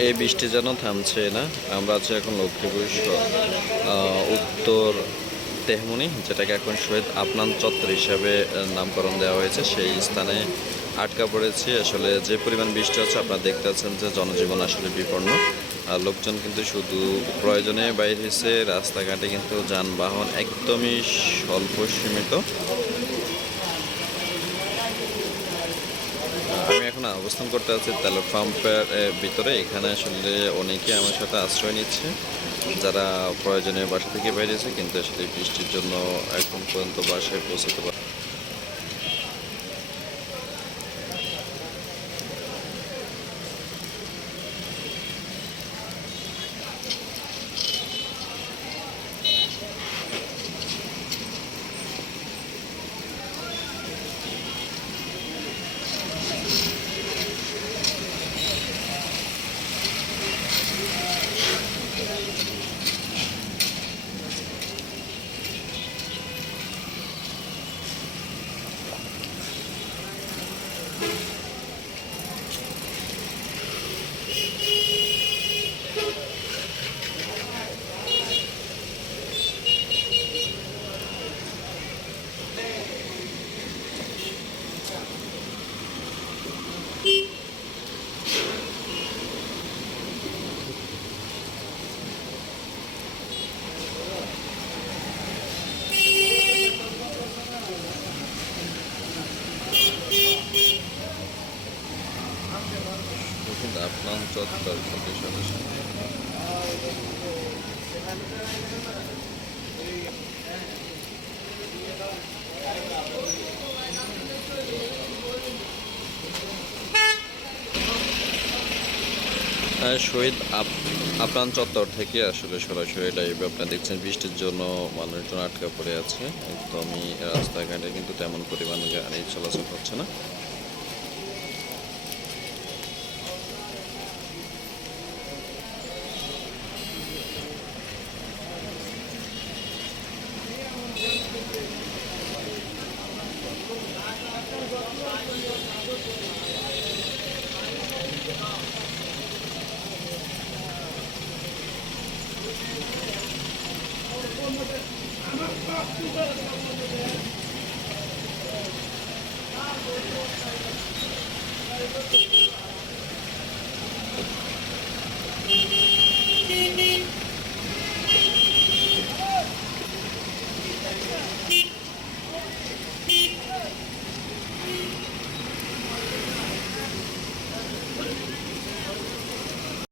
এই বৃষ্টি যেন থামছে না। আমরা আছি এখন লক্ষ্মীপুর উত্তর তেহমনি, যেটাকে এখন শহীদ আফনান চত্বর হিসাবে নামকরণ দেওয়া হয়েছে, সেই স্থানে আটকা পড়েছি। আসলে যে পরিমাণ বৃষ্টি হচ্ছে আপনারা দেখতে পাচ্ছেন যে জনজীবন আসলে বিপন্ন। আর লোকজন কিন্তু শুধু প্রয়োজনে বাইর হয়েছে, রাস্তাঘাটে কিন্তু যানবাহন একদমই স্বল্প সীমিত। আমি এখন অবস্থান করতে আছি তেল পাম্পের ভিতরে। এখানে আসলে অনেকে আমার সাথে আশ্রয় নিচ্ছে, যারা প্রয়োজনীয় বাসা থেকে বেরিয়েছে কিন্তু আসলে বৃষ্টির জন্য এখন পর্যন্ত বাসায় পৌঁছতে পারে। আফনান চত্বর থেকে সরাসরি শহীদ আফনান চত্বর থেকে আসলে সরাসরি লাইভ আপনারা দেখছেন। বৃষ্টির জন্য মানুষজন আটকা পড়ে আছে একদমই, রাস্তাঘাটে কিন্তু তেমন পরিমাণ গাড়ি চলাচল হচ্ছে না।